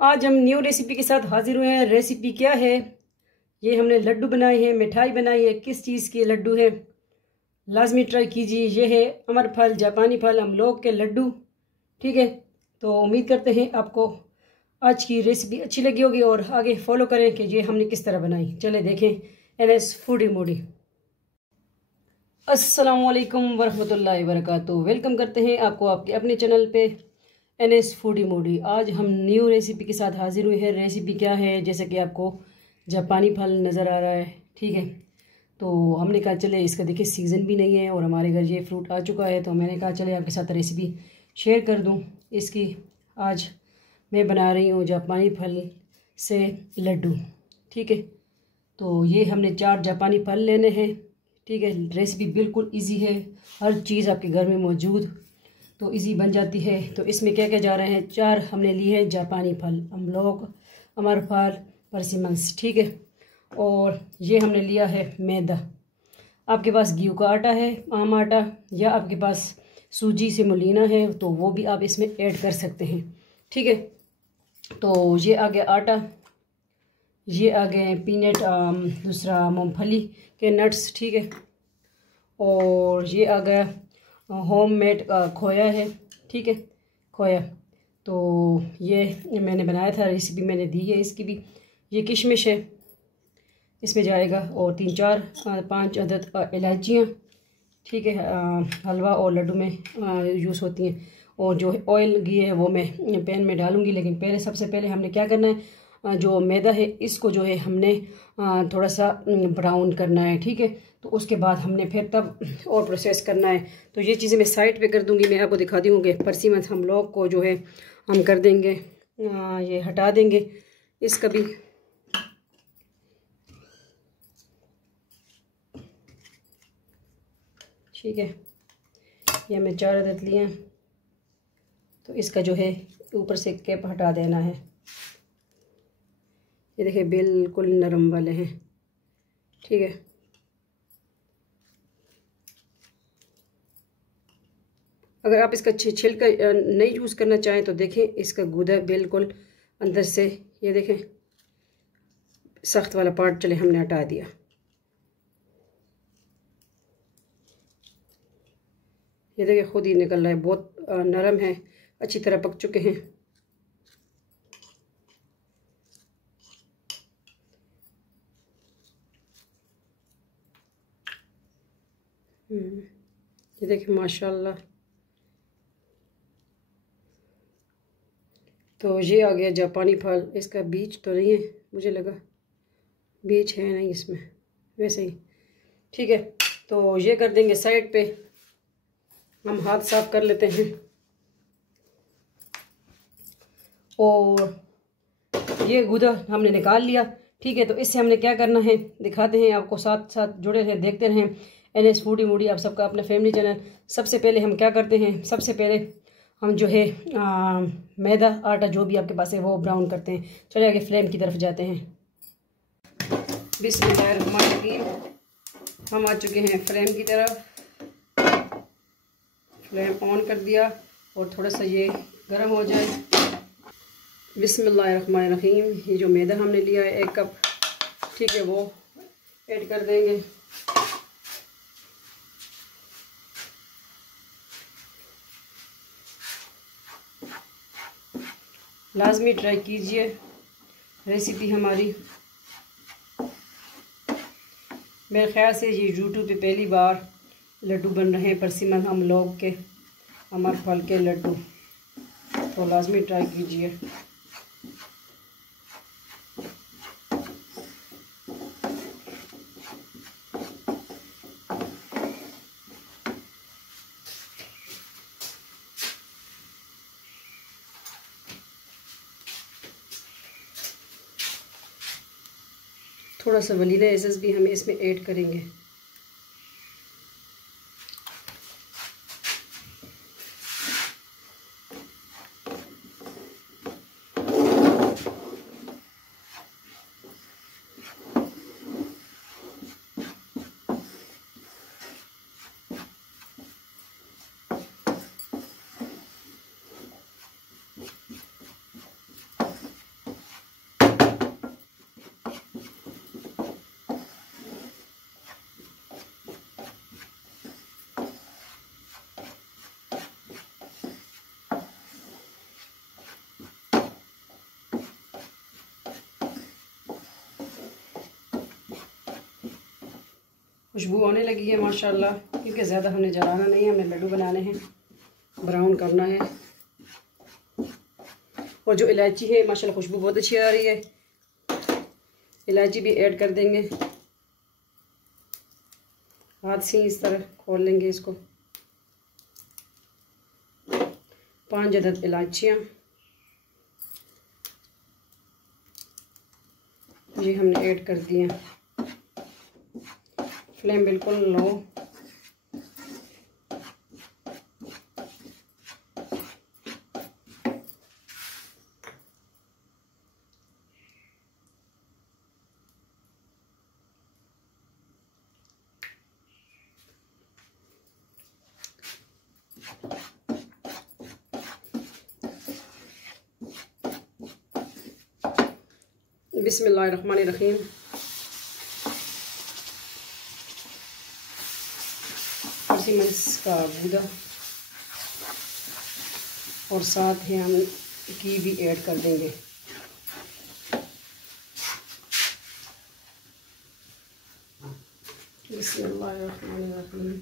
आज हम new recipe के साथ हाजिर हुए हैं। रेसिपी क्या है? ये हमने लड्डू बनाए हैं, मिठाई बनाई है। किस चीज़ के लड्डू है, लाजमी ट्राई कीजिए। ये है अमर फल, जापानी फल, अमलोग के लड्डू। ठीक है, तो उम्मीद करते हैं आपको आज की रेसिपी अच्छी लगी होगी और आगे फॉलो करें कि ये हमने किस तरह बनाई। चले देखें NS फूडी मूडी। अस्सलामुअलैकुम वरहमतुल्लाहि वबरकातुहू। वेलकम करते हैं आपको आपके अपने चैनल पे NS फूडी मूडी। आज हम न्यू रेसिपी के साथ हाजिर हुए हैं। रेसिपी क्या है, जैसे कि आपको जापानी फल नज़र आ रहा है। ठीक है, तो हमने कहा चले, इसका देखिए सीज़न भी नहीं है और हमारे घर ये फ्रूट आ चुका है, तो मैंने कहा चले आपके साथ रेसिपी शेयर कर दूं इसकी। आज मैं बना रही हूँ जापानी फल से लड्डू। ठीक है, तो ये हमने 4 जापानी फल लेने हैं। ठीक है, रेसिपी बिल्कुल इजी है, हर चीज़ आपके घर में मौजूद, तो इजी बन जाती है। तो इसमें क्या क्या जा रहे हैं, 4 हमने लिए हैं जापानी फल, अमलोग, अमरफल, परसिमंस। ठीक है, और ये हमने लिया है मैदा। आपके पास गेहूं का आटा है, आम आटा, या आपके पास सूजी से मुलीना है तो वो भी आप इसमें ऐड कर सकते हैं। ठीक है, तो ये आ गया आटा, ये आ गए पीनट, दूसरा मूंगफली के नट्स। ठीक है, और ये आ गया होममेड खोया है। ठीक है, खोया, तो ये मैंने बनाया था, रेसिपी मैंने दी है इसकी भी। ये किशमिश है, इसमें जाएगा, और 3-4-5 अदद इलायचियाँ। ठीक है, हलवा और लड्डू में यूज़ होती हैं। और जो ऑयल घी है वो मैं पैन में डालूँगी, लेकिन पहले सबसे पहले हमने क्या करना है, जो मैदा है इसको जो है हमने थोड़ा सा ब्राउन करना है। ठीक है, तो उसके बाद हमने फिर तब और प्रोसेस करना है। तो ये चीज़ें मैं साइड पे कर दूँगी। मैं आपको दिखा दूँगी परसिमंस हम लोग को जो है हम कर देंगे, ये हटा देंगे इसका भी। ठीक है, ये हमें 4 अदद लिए हैं, तो इसका जो है ऊपर से कैप हटा देना है। ये देखिए बिल्कुल नरम वाले हैं। ठीक है, अगर आप इसका छिलका नहीं यूज़ करना चाहें तो देखें, इसका गूदा बिल्कुल अंदर से, ये देखें सख्त वाला पार्ट चले हमने हटा दिया। ये देखिए खुद ही निकल रहा है, बहुत नरम है, अच्छी तरह पक चुके हैं। ये देखिए माशाल्लाह। तो ये आ गया जापानी फल। इसका बीज तो नहीं है, मुझे लगा बीज है नहीं इसमें, वैसे ही। ठीक है, तो ये कर देंगे साइड पे। हम हाथ साफ कर लेते हैं, और ये गूदा हमने निकाल लिया। ठीक है, तो इससे हमने क्या करना है दिखाते हैं आपको, साथ साथ जुड़े रहें, देखते रहें NS फूडी मूडी, आप सबका अपना फैमिली चैनल। सबसे पहले हम क्या करते हैं, सबसे पहले हम जो है मैदा आटा जो भी आपके पास है वो ब्राउन करते हैं। चलिए आगे फ्लेम की तरफ जाते हैं। बिस्मिल्लाहिर्रहमानिर्रहीम। हम आ चुके हैं फ्लेम की तरफ, फ्लेम ऑन कर दिया, और थोड़ा सा ये गर्म हो जाए। बिस्मिल्लाहिर्रहमानिर्रहीम। ये जो मैदा हमने लिया है 1 कप, ठीक है, वो ऐड कर देंगे। लाजमी ट्राई कीजिए रेसिपी हमारी। मेरे ख्याल से ये यूट्यूब पे पहली बार लड्डू बन रहे हैं, परसिमंस हम लोग के, अमर फल के लड्डू, तो लाजमी ट्राई कीजिए। थोड़ा सा वनीला एसेंस भी हम इसमें ऐड करेंगे। खुशबू आने लगी है माशाल्लाह, क्योंकि ज़्यादा हमने जलाना नहीं है, हमें लड्डू बनाने हैं, ब्राउन करना है। और जो इलायची है माशाल्लाह खुशबू बहुत अच्छी आ रही है, इलायची भी ऐड कर देंगे। हाथ से इस तरह खोल लेंगे इसको। 5 अदद इलायचियाँ ये हमने ऐड कर दिए। फ्लेम बिल्कुल लो। बिस्मिल्लाहिर्रहमानिर्रहीम। परसिमंस का गूदा और साथ ही हम घी भी ऐड कर देंगे। बिस्मिल्लाहिर्रहमानिर्रहीम।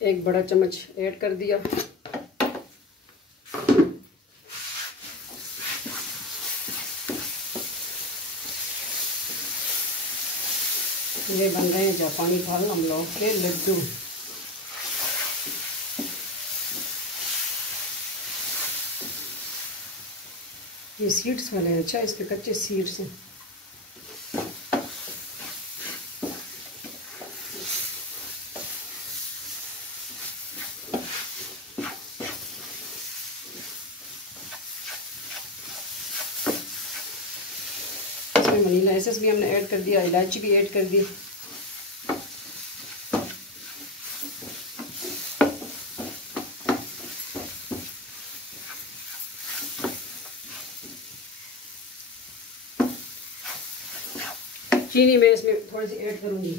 1 बड़ा चम्मच ऐड कर दिया। ये बन रहे हैं जापानी फल हम लोग के लड्डू। ये सीड्स वाले हैं, अच्छा इसके कच्चे सीड्स हैं। इसमें वनीला एसेंस भी हमने ऐड कर दिया, इलायची भी ऐड कर दी। चीनी मैं इसमें थोड़ी सी ऐड करूंगी।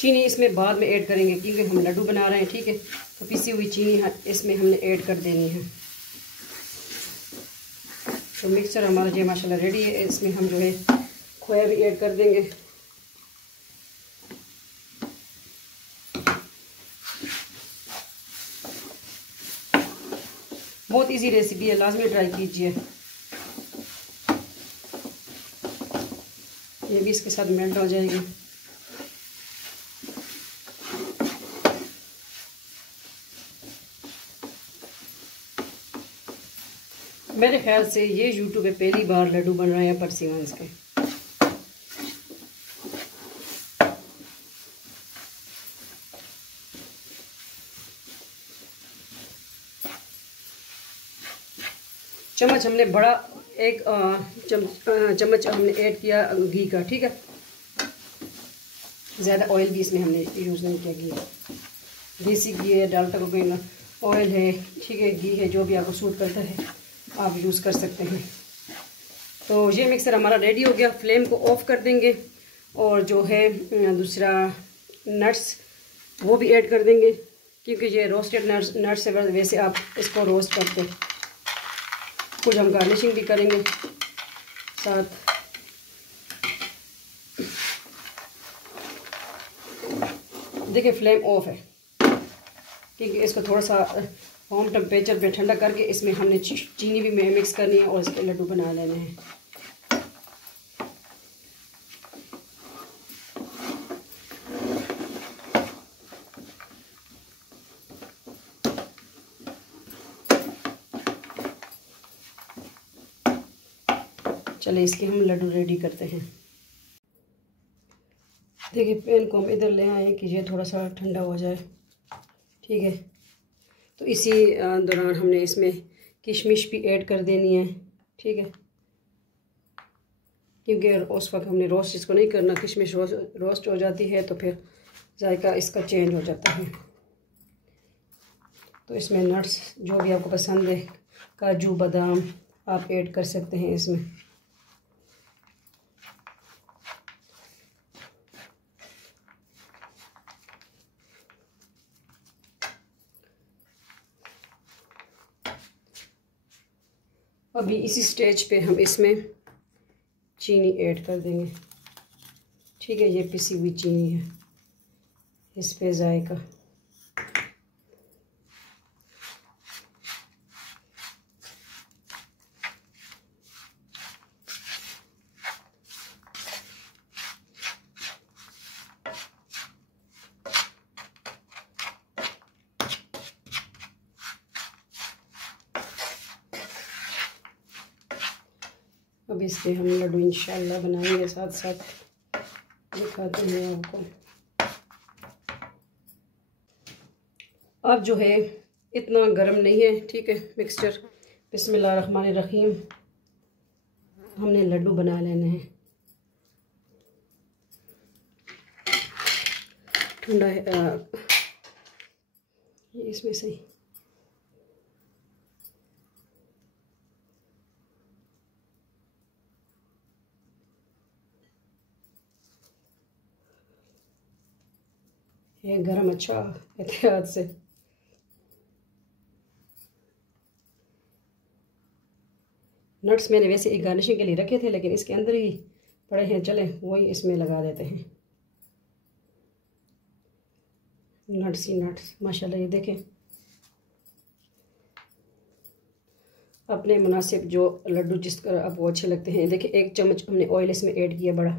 चीनी इसमें बाद में ऐड करेंगे क्योंकि हम लड्डू बना रहे हैं, ठीक है। तो पिसी हुई चीनी इसमें हमने ऐड कर देनी है। तो मिक्सचर हमारा जो माशाल्लाह रेडी है। इसमें हम जो है खोया भी ऐड कर देंगे। बहुत इजी रेसिपी है, लाजमी ट्राई कीजिए। ये भी इसके साथ मेल्ट हो जाएगी। मेरे ख्याल से ये यूट्यूब पे पहली बार लड्डू बन रहे हैं परसिमंस के। चम्मच हमने बड़ा 1 चम्मच हमने ऐड किया घी का, ठीक है। ज़्यादा ऑयल भी इसमें हमने यूज़ नहीं किया। घी देसी घी है, डालडा कोकोनट ऑयल है, ठीक है, घी है, जो भी आपको सूट करता है आप यूज़ कर सकते हैं। तो ये मिक्सर हमारा रेडी हो गया। फ्लेम को ऑफ कर देंगे और जो है दूसरा नट्स वो भी ऐड कर देंगे, क्योंकि ये रोस्टेड नट्स है, वैसे आप इसको रोस्ट करते हैं। कुछ हम गार्निशिंग भी करेंगे साथ। देखिए फ्लेम ऑफ है, क्योंकि इसको थोड़ा सा होम टेम्परेचर पे ठंडा करके इसमें हमने चीनी भी मिक्स करनी है और इसके लड्डू बना लेने हैं। चलिए इसके हम लड्डू रेडी करते हैं। देखिए पैन को हम इधर ले आए कि ये थोड़ा सा ठंडा हो जाए, ठीक है। तो इसी दौरान हमने इसमें किशमिश भी ऐड कर देनी है, ठीक है, क्योंकि उस वक्त हमने रोस्ट इसको नहीं करना। किशमिश रोस्ट हो जाती है तो फिर जायका इसका चेंज हो जाता है। तो इसमें नट्स जो भी आपको पसंद है, काजू बादाम आप ऐड कर सकते हैं इसमें। अभी इसी स्टेज पे हम इसमें चीनी ऐड कर देंगे। ठीक है, ये पिसी हुई चीनी है, इस पे जायका। अब इसके हम लड्डू इंशाल्लाह बनाएंगे, साथ साथ दिखाते हैं आपको। अब जो है इतना गर्म नहीं है, ठीक है मिक्सचर। बिस्मिल्लाहिर्रहमानिर्रहीम, हमने लड्डू बना लेने हैं। ठंडा है इसमें से ये गरम अच्छा एहतियात से। नट्स मैंने वैसे एक गार्निशिंग के लिए रखे थे, लेकिन इसके अंदर ही पड़े हैं, चले वही इसमें लगा देते हैं। नट्स ही नट्स माशाल्लाह। ये देखें, अपने मुनासिब जो लड्डू जिस तरह आपको अच्छे लगते हैं। देखिए 1 चम्मच हमने ऑयल इसमें ऐड किया बड़ा।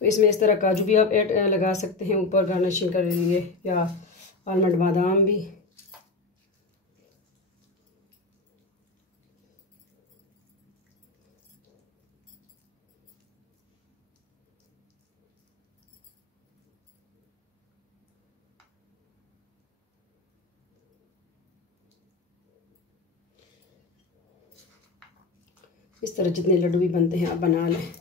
तो इसमें इस तरह काजू भी आप ऐड लगा सकते हैं ऊपर गार्निशिंग के लिए, या आलमंड बादाम भी। इस तरह जितने लड्डू भी बनते हैं आप बना लें।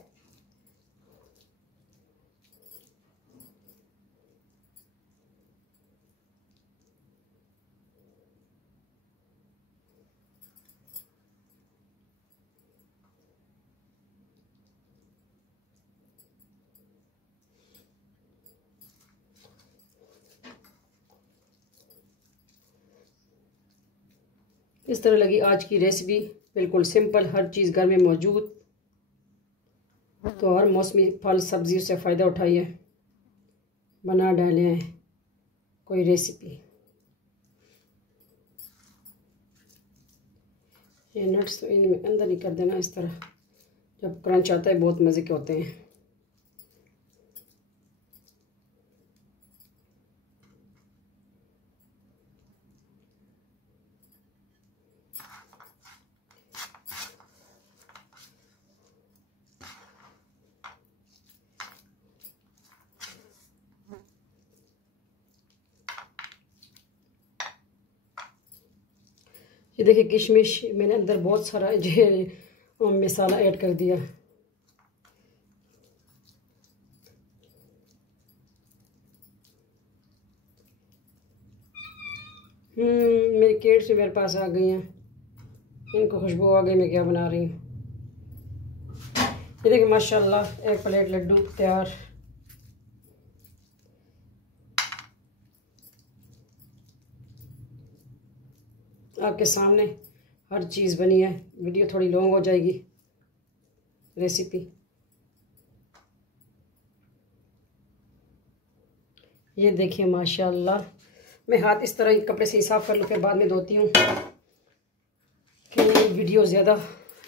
इस तरह लगी आज की रेसिपी, बिल्कुल सिंपल, हर चीज़ घर में मौजूद। तो हर मौसमी फल सब्जियों से फ़ायदा उठाइए, बना डालें कोई रेसिपी। ये नट्स तो इनमें अंदर ही कर देना इस तरह, जब क्रंच आता है बहुत मज़े के होते हैं। ये देखिए किशमिश मैंने अंदर बहुत सारा जो मसाला ऐड कर दिया। मेरी केट से मेरे पास आ गई हैं, इनको खुशबू आ गई मैं क्या बना रही हूँ। ये देखिए माशाल्लाह 1 प्लेट लड्डू तैयार। आपके सामने हर चीज़ बनी है। वीडियो थोड़ी लॉन्ग हो जाएगी रेसिपी। ये देखिए माशाल्लाह, मैं हाथ इस तरह कपड़े से साफ़ कर लूँ, फिर बाद में धोती हूँ कि वीडियो ज़्यादा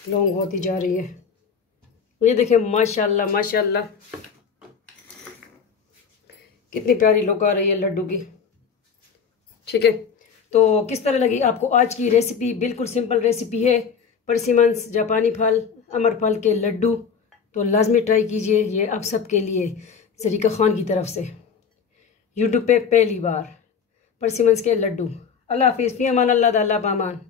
लॉन्ग होती जा रही है। ये देखिए माशाल्लाह माशाल्लाह, कितनी प्यारी लुक आ रही है लड्डू की। ठीक है, तो किस तरह लगी आपको आज की रेसिपी? बिल्कुल सिंपल रेसिपी है। परसिमंस जापानी फल, अमर फल के लड्डू तो लाजमी ट्राई कीजिए। ये आप सबके लिए सरीका खान की तरफ से यूट्यूब पे पहली बार परसिमंस के लड्डू। अल्लाह हाफिज़, फ़ी अमान अल्लाह, अल्लाह पामान।